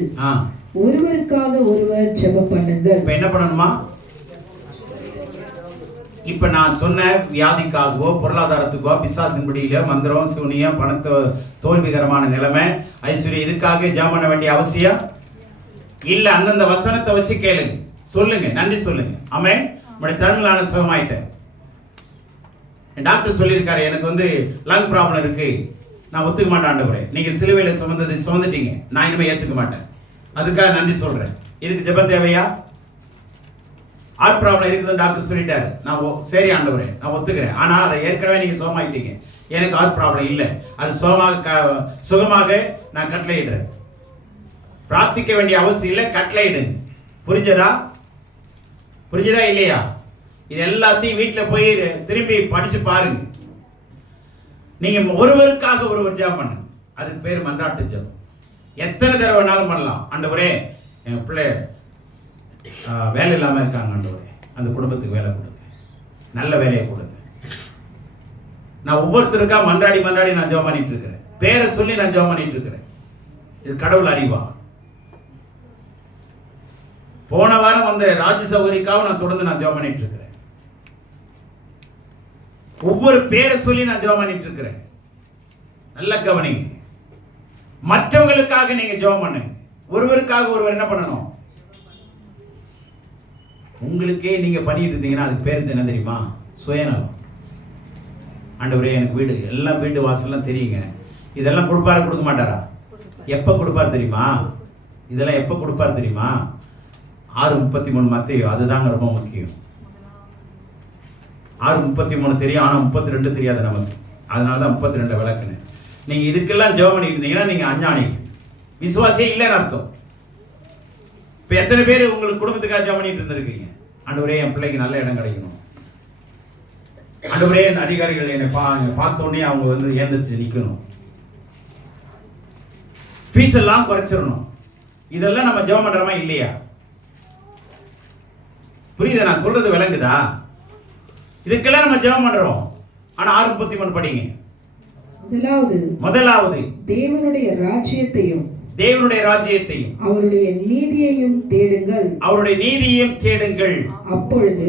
ஒருவருக்காக ஒருவர் ஜெபம் பண்ணுங்கள். இப்ப என்ன பண்ணணுமா? இப்ப நான் சொன்ன வியாதிக்காகவோ பொருளாதாரத்துக்கோ பிசாசின் பிடியில மந்திரம் சூனியம் பணத்தோ தோல்விகரமான நிலைமை ஐஸ்வர்யம் இதுக்காக ஜெபம் பண்ண வேண்டிய அவசியம் இல்ல. அந்தந்த வசனத்தை வச்சு கேளுங்க, சொல்லுங்க, நன்றி சொல்லுங்க. ஆமென். உங்களுடைய தன்மையான சுகமாயிட்டேன். டாக்டர் சொல்லியிருக்காரு எனக்கு லங் ப்ராப்ளம் இருக்கு, நான் ஒத்துக்க மாட்டேன் ஆண்டவரே. நீங்க சிலுவையில சுமந்துட்டீங்க, நான் இனிமே ஏத்துக்க மாட்டேன். அதுக்காக நன்றி சொல்றேன். இதுக்கு ஜெபம் தேவையா? ஹார்ட் ப்ராப்ளம் இருக்குதுன்னு டாக்டர் சொல்லிட்டாரு, நான் சரி ஆண்டவரே நான் ஒத்துக்கிறேன். ஆனா அதை ஏற்கனவே நீங்க சுகமாயிட்டீங்க, எனக்கு ஹார்ட் ப்ராப்ளம் இல்லை, அது சுகமாக நான் கட்டளையிடுறேன். பிரார்த்திக்க வேண்டிய அவசியம் இல்லை, கட்டளையிடுங்க. புரிஞ்சதா? புரிஞ்சதா இல்லையா? இது எல்லாத்தையும் வீட்டில் போய் திரும்பி படிச்சு பாருங்க. நீங்க ஒருவருக்காக ஒருவர் ஜெபம் பண்ணுங்க. அதுக்கு பேர் மன்றாட்டு ஜெபம். எத்தனை தடவை வேணாலும் பண்ணலாம். ஆண்டவரே என் பிள்ளை வேலை இல்லாம இருக்காங்க, ஆண்டவரே அந்த குடும்பத்துக்கு வேலை கொடுங்க, நல்ல வேலையை கொடுங்க. நான் ஒவ்வொருத்தருக்கா மன்றாடி நான் ஜெபம் பண்ணிட்டு இருக்கிறேன். பேரை சொல்லி நான் ஜெபம் பண்ணிட்டு இருக்கிறேன். இது கடவுள் அறிவா? போன வாரம் வந்த ராஜ்ய சௌகரிக்காக நான் தொடர்ந்து நான் ஜெபம் பண்ணிட்டு இருக்கிறேன். ஒவ்வொரு பேரை சொல்லி நான் ஜெபம் பண்ணிட்டு இருக்கிறேன். நல்ல கவனிங்க. மற்றவங்களுக்காக நீங்க ஜெபம் பண்ணுங்க. ஒருவருக்காக ஒருவர் என்ன பண்ணணும்? உங்களுக்கே நீங்க பண்ணிட்டு இருந்தீங்கன்னா அதுக்கு பேர் என்ன தெரியுமா? சுயநலம். ஆண்டவரே எனக்கு வீடு எல்லாம் வீட்டு வாசல்லாம் தெரியுங்க, இதெல்லாம் கொடுப்பாரு கொடுக்க மாட்டாரா? எப்ப கொடுப்பார் தெரியுமா? இதெல்லாம் எப்ப கொடுப்பார் தெரியுமா? 6:33 மத்தேயு. அதுதாங்க ரொம்ப முக்கியம். 6:33 தெரியும், ஆனா 32 தெரியாது நமக்கு. அதனாலதான் 32 விளக்குனேன். நீங்க இதுக்கெல்லாம் ஜெபம் பண்ணிட்டு இருந்தீங்கன்னா நீங்க அஞ்ஞானி, விசுவாசியே இல்லைன்னு அர்த்தம். இப்ப எத்தனை பேர் உங்களுக்கு குடும்பத்துக்காக ஜெபம் பண்ணிட்டு இருந்திருக்கீங்க? ஆண்டவரே என் பிள்ளைக்கு நல்ல இடம் கிடைக்கணும், ஆண்டவரே இந்த அதிகாரிகள் என்னை பார்த்த உடனே அவங்க ஏந்திரிச்சு நிக்கணும், ஃபீஸ் எல்லாம் குறைச்சிடணும். இதெல்லாம் நம்ம ஜெபம் பண்றோமா இல்லையா? புரியுதா? நான் சொல்றது விளங்குதா? இதுக்கெல்லாம் நம்ம ஜெபம் பண்றோம். ஆனா 6:33 படிங்க. முதலாவது தேவனுடைய ராஜ்யத்தையும் அவருடைய நீதியையும் தேடுங்கள். அப்பொழுது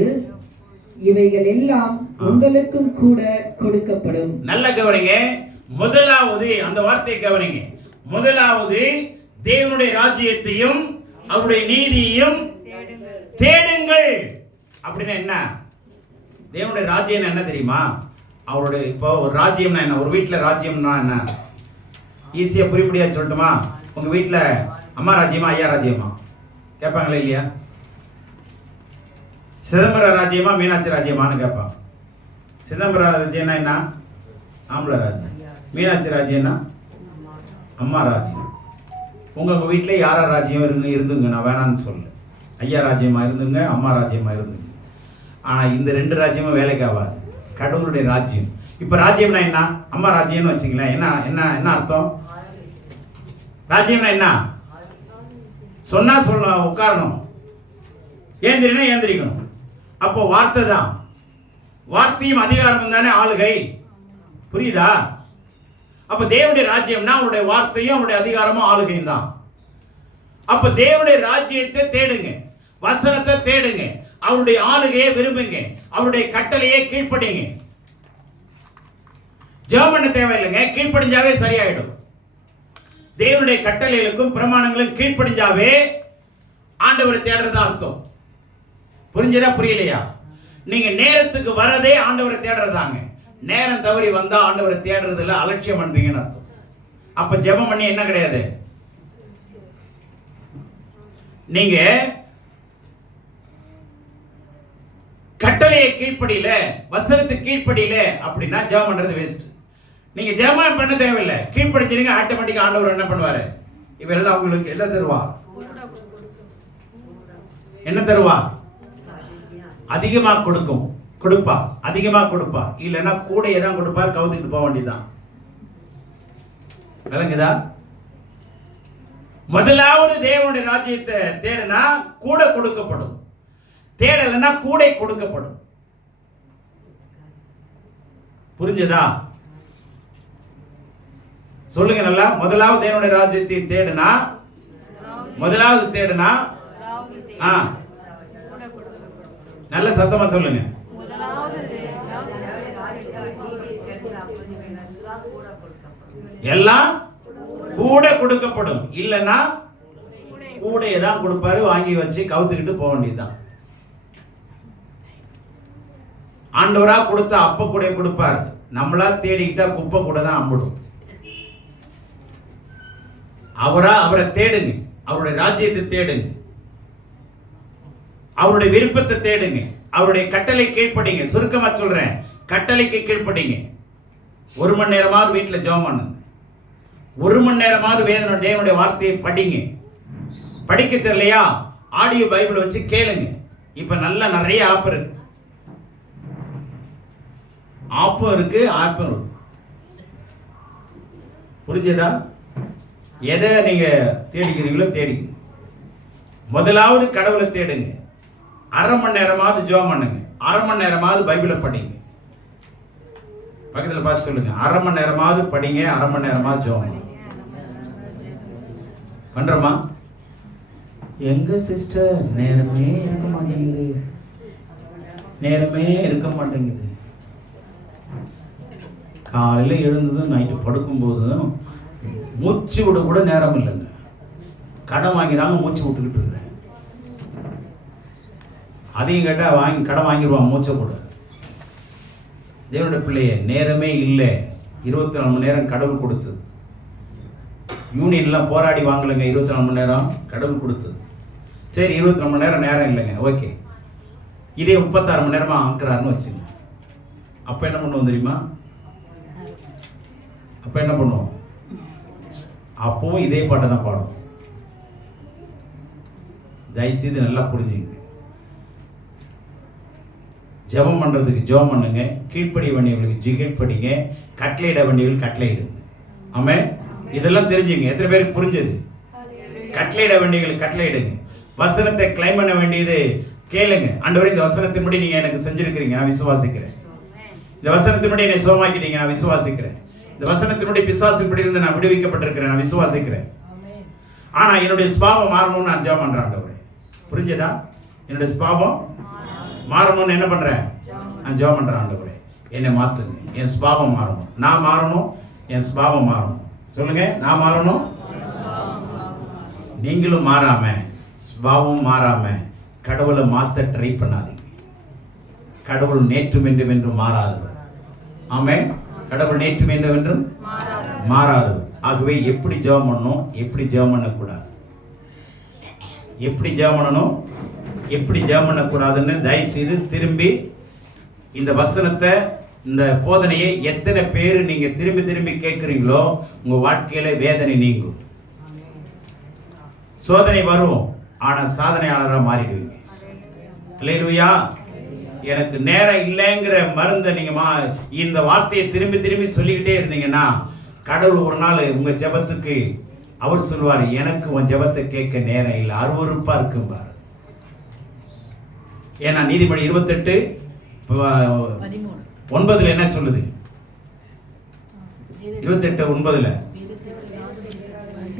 இவைகள் எல்லாம் உங்களுக்கும் கூட கொடுக்கப்படும். நல்ல கவனிங்க. முதலாவது அந்த வார்த்தையை கவனிங்க. முதலாவது தேவனுடைய ராஜ்யத்தையும் அவருடைய நீதியையும் தேடுங்கள். அப்படின்னா என்ன? தேவனுடைய ராஜ்யம் என்ன தெரியுமா? அவருடைய இப்போ ஒரு ராஜ்யம்னா என்ன? ஒரு வீட்டில் ராஜ்யம்னா என்ன? ஈஸியா புரியும்படியா சொல்லட்டுமா? உங்க வீட்டில் அம்மா ராஜ்யமா ஐயா ராஜ்யமா கேட்பாங்களே இல்லையா? சிதம்பரம் ராஜ்யமா மீனாட்சி ராஜ்யமானு கேட்பான். சிதம்பரம் ராஜ்யம்னா என்ன? ஆம்பளை ராஜ்யம். மீனாட்சி ராஜ்யம்னா அம்மா ராஜ்யம். உங்க வீட்டில் யாரா ராஜ்யம் இருந்துங்க, நான் வேணான்னு சொல்ல. ஐயா ராஜ்யமா இருந்துங்க, அம்மா ராஜ்யமா இருந்துங்க. ஆனா இந்த 2 ராஜ்யமும் வேலைக்கு ஆகாது. கடவுளுடைய ராஜ்யம். இப்ப ராஜ்யம்னா என்ன? அம்மா ராஜ்யம்னு வச்சுங்களேன். என்ன என்ன என்ன அர்த்தம்? ராஜ்யம்னா என்ன? சொன்னா சொல்ல உட்காரணும், ஏந்திரினா ஏந்திரிக்கணும். அப்போ வார்த்தை தான். வார்த்தையும் அதிகாரமும் தானே ஆளுகை. புரியுதா? அப்ப தேவனுடைய ராஜ்யம்னா அவருடைய வார்த்தையும் அவருடைய அதிகாரமும் ஆளுகையும் தான். அப்ப தேவனுடைய ராஜ்யத்தை தேடுங்க, வசனத்தை தேடுங்க, அவருடைய ஆளுகையை விரும்புங்க, அவருடைய கட்டளையை கீழ்ப்படிங்க. ஜெபம் பண்ண தேவையில்லைங்க, கீழ்ப்படிஞ்சாவே சரியாயிடும். தேவனுடைய கட்டளைகளுக்கும் பிரமாணங்களுக்கும் கீழ்ப்படிஞ்சாவே ஆண்டவரை தேடுறது அர்த்தம். புரிஞ்சதா புரியலையா? நீங்க நேரத்துக்கு வரதே ஆண்டவரை தேடுறதாங்க. நேரம் தவறி வந்தா ஆண்டவரை தேடுறதுல அலட்சியம் பண்றீங்கன்னு அர்த்தம். அப்ப ஜெபம் பண்ணி என்ன கிடையாது. நீங்க கட்டளையை கீழ்ப்படியில, வசனத்துக்கு கீழ்ப்படியில அப்படின்னா ஜெபம் பண்றது வேஸ்ட். நீங்க ஜெபம் பண்ண தேவையில்லை, கீழ்ப்படிஞ்சிருங்க, ஆட்டோமேட்டிக்கா ஆண்டவர் என்ன பண்ணுவாரு? இவரெல்லாம் உங்களுக்கு என்ன தருவா? என்ன தருவா? அதிகமா கொடுப்பா, அதிகமா கொடுப்பா. இல்லைன்னா கூடையை தான் கொடுப்பார், கவுத்துக்கிட்டு போக வேண்டியதுதான். விளங்குதா? முதலாவது தேவனுடைய ராஜ்யத்தை தேடுனா கூட கொடுக்கப்படும், தேடலைன்னா கூடை கொடுக்கப்படும். புரிஞ்சதா? சொல்லுங்க நல்லா. முதலாவது தேவனுடைய ராஜ்யத்தை தேடுனா, முதலாவது தேடுனா, நல்ல சத்தமா சொல்லுங்க. எல்லாம் கூட கொடுக்கப்படும். இல்லைன்னா கூடையை தான் கொடுப்பாரு, வாங்கி வச்சு கவுத்துக்கிட்டு போக வேண்டியதுதான். ஆண்டவரா கொடுத்த அப்ப கூட கொடுப்பாரு, நம்மளா தேடிக்கிட்டா குப்பை கூட தான் அம்பிடும். அவரை தேடுங்க, அவருடைய ராஜ்யத்தை தேடுங்க, அவருடைய விருப்பத்தை தேடுங்க, அவருடைய கட்டளை கீழ்ப்படிங்க. சுருக்கமா சொல்றேன், கட்டளைக்கு கீழ்ப்படிங்க. 1 மணி நேரமாவது வீட்டில் ஜெபம் பண்ணுங்க, 1 மணி நேரமாவது தேவனுடைய வார்த்தையை படிங்க. படிக்க தெரியலையா, ஆடியோ பைபிள் வச்சு கேளுங்க. இப்ப நிறைய ஆப் இருக்கு, ஆப்பும் இருக்கு, ஆப்பும் இருக்கு. புரிஞ்சதா? எதை நீங்க தேடிக்கிறீங்களோ தேடிங்க. முதலாவது கடவுளை தேடுங்க. 1/2 மணி நேரமாவது ஜெபம் பண்ணுங்க, 1/2 மணி நேரமாவது பைபிளை படிங்க. பக்கத்தில் பார்த்து சொல்லுங்க, 1/2 மணி நேரமாவது படிங்க, 1/2 மணி நேரமாவது ஜெபம் பண்ணுங்க. பண்றோமா? எங்க சிஸ்டர் நேரமே இருக்க மாட்டேங்குது, நேரமே இருக்க மாட்டேங்குது. காலையில எழுந்ததும் நைட்டு படுக்கும்போதும் மூச்சு விட கூட நேரம் இல்லைங்க. கடன் வாங்கிறாங்க, மூச்சு விட்டுக்கிட்டு இருக்கிறேன். அதையும் கேட்டால் கடன் வாங்கிடுவான், மூச்சை கூட. தேவனுடைய பிள்ளையே, நேரமே இல்லை. 24 மணி நேரம் கடவுள் கொடுத்தது. யூனியன்லாம் போராடி வாங்கலைங்க, 24 மணி நேரம் கடவுள் கொடுத்தது. சரி, 24 மணி நேரம் நேரம் இல்லைங்க, ஓகே. இதே 36 மணி நேரமாக ஆக்குறாருன்னு வச்சுங்க. அப்போ என்ன பண்ணுவோம் தெரியுமா? அப்போ என்ன பண்ணுவோம்? அப்பவும் இதே பாட்டை தான் பாடும். தயவுசெய்து நல்லா புரிஞ்சுங்க. ஜெபம் பண்றதுக்கு ஜெபம் பண்ணுங்க, கீழ்ப்படி வேண்டியவர்களுக்கு கீழ்ப்படிங்க, கட்டளையிட வேண்டியவர்கள் கட்டளையிடுங்க. ஆமே, இதெல்லாம் தெரிஞ்சுங்க. எத்தனை பேருக்கு புரிஞ்சது? கட்டளையிட வேண்டியவர்களுக்கு கட்டளையிடுங்க. வசனத்தை கிளைம் பண்ண வேண்டியது கேளுங்க. ஆண்டவரே, இந்த வசனத்தின்படி நீங்க எனக்கு செஞ்சிருக்கிறீங்க, நான் விசுவாசிக்கிறேன். இந்த வசனத்தின்படி என்னை சுகமாக்கிட்டீங்க, நான் விசுவாசிக்கிறேன். இந்த வசனத்தின்படி பிசாசின்படி இருந்து நான் விடுவிக்கப்பட்டிருக்கிறேன், நான் விசுவாசிக்கிறேன். ஆனா என்னுடைய சுபாவம் மாறணும்னு நான் ஜெபம் பண்றேன். ஆண்டவரே, புரிஞ்சதா? என்னுடைய சுபாவம் மாறணும்னு என்ன பண்றேன்? நான் ஜெபம் பண்றேன். ஆண்டவரே, என்னை மாத்துங்க, என் சுபாவம் மாறணும், நான் மாறணும், என் சுபாவம் மாறணும். சொல்லுங்க, நான் மாறணும். நீங்களும் மாறாம, சுபாவம் மாறாம கடவுளை மாத்த ட்ரை பண்ணாதீங்க. கடவுள் நேற்றும் என்றும் மாறாதவர். ஆமே, கடவுள் நேற்றும் என்றும் மாறாதவர். ஆகவே எப்படி ஜெபம் பண்ணணும், எப்படி ஜெபம் பண்ணக்கூடாது, எப்படி ஜெபம் பண்ணணும், எப்படி ஜெபம் பண்ணக்கூடாதுன்னு தயவு செய்து திரும்பி இந்த வசனத்தை, இந்த போதனையை எத்தனை பேர் நீங்க திரும்பி திரும்பி கேட்குறீங்களோ உங்க வாழ்க்கையில வேதனை நீங்கும். சோதனை வரும், ஆனா சாதனையாளராக மாறிடுவீங்க. அல்லேலூயா. எனக்கு நேரம் இல்லைங்கிற மருந்தை நீங்க இந்த வார்த்தையை திரும்பி திரும்பி சொல்லிக்கிட்டே இருந்தீங்கன்னா கடவுள் ஒரு நாள் உங்க ஜெபத்துக்கு அவர் சொல்லுவார், எனக்கு உன் ஜெபத்தை கேட்க நேரம் இல்லை, அருவருப்பா இருக்கும்பார். ஏன்னா நீதிமொழி 28:9 என்ன சொல்லுது? 28:9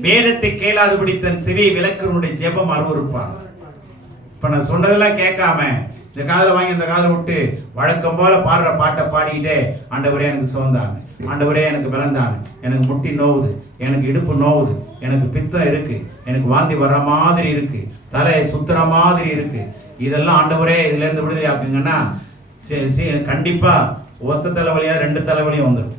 வேதத்தை கேளாதபடி தன் செவியை விலக்குறவனுடைய ஜெபம் அருவருப்பான். இப்ப நான் சொன்னதெல்லாம் கேட்காம இந்த காதில் வாங்கி இந்த காதில் விட்டு வழக்கம் போல பாடுற பாட்டை பாடிக்கிட்டே, ஆண்டவரே எனக்கு சுகந்தாங்க, ஆண்டவரே எனக்கு பலந்தாங்க, எனக்கு முட்டி நோவுது, எனக்கு இடுப்பு நோவுது, எனக்கு பித்தம் இருக்கு, எனக்கு வாந்தி வர்ற மாதிரி இருக்கு, தலையை சுத்துற மாதிரி இருக்கு, இதெல்லாம் ஆண்டவரே இதுல இருந்து விடுதலை ஆக்குங்கன்னா கண்டிப்பா ஒத்த தலைவலியா 2 தலைவலியும் வந்துடும்.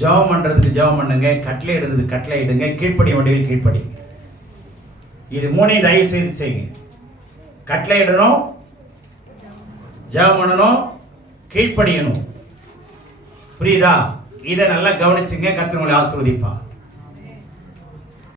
ஜெபம் பண்றதுக்கு ஜெபம் பண்ணுங்க, கட்டளை இடுறதுக்கு கட்டளை இடுங்க, கீழ்ப்படி வேண்டியவர்கள் கீழ்ப்படிங்க. இது 3 தயவு செய்து செய்யுங்க. கட்டளை இடணும், ஜெபம் பண்ணணும், கீழ்ப்படியணும். புரியுதா? இதை நல்லா கவனிச்சுங்க. கர்த்தர் உங்களை ஆசீர்வதிப்பார்.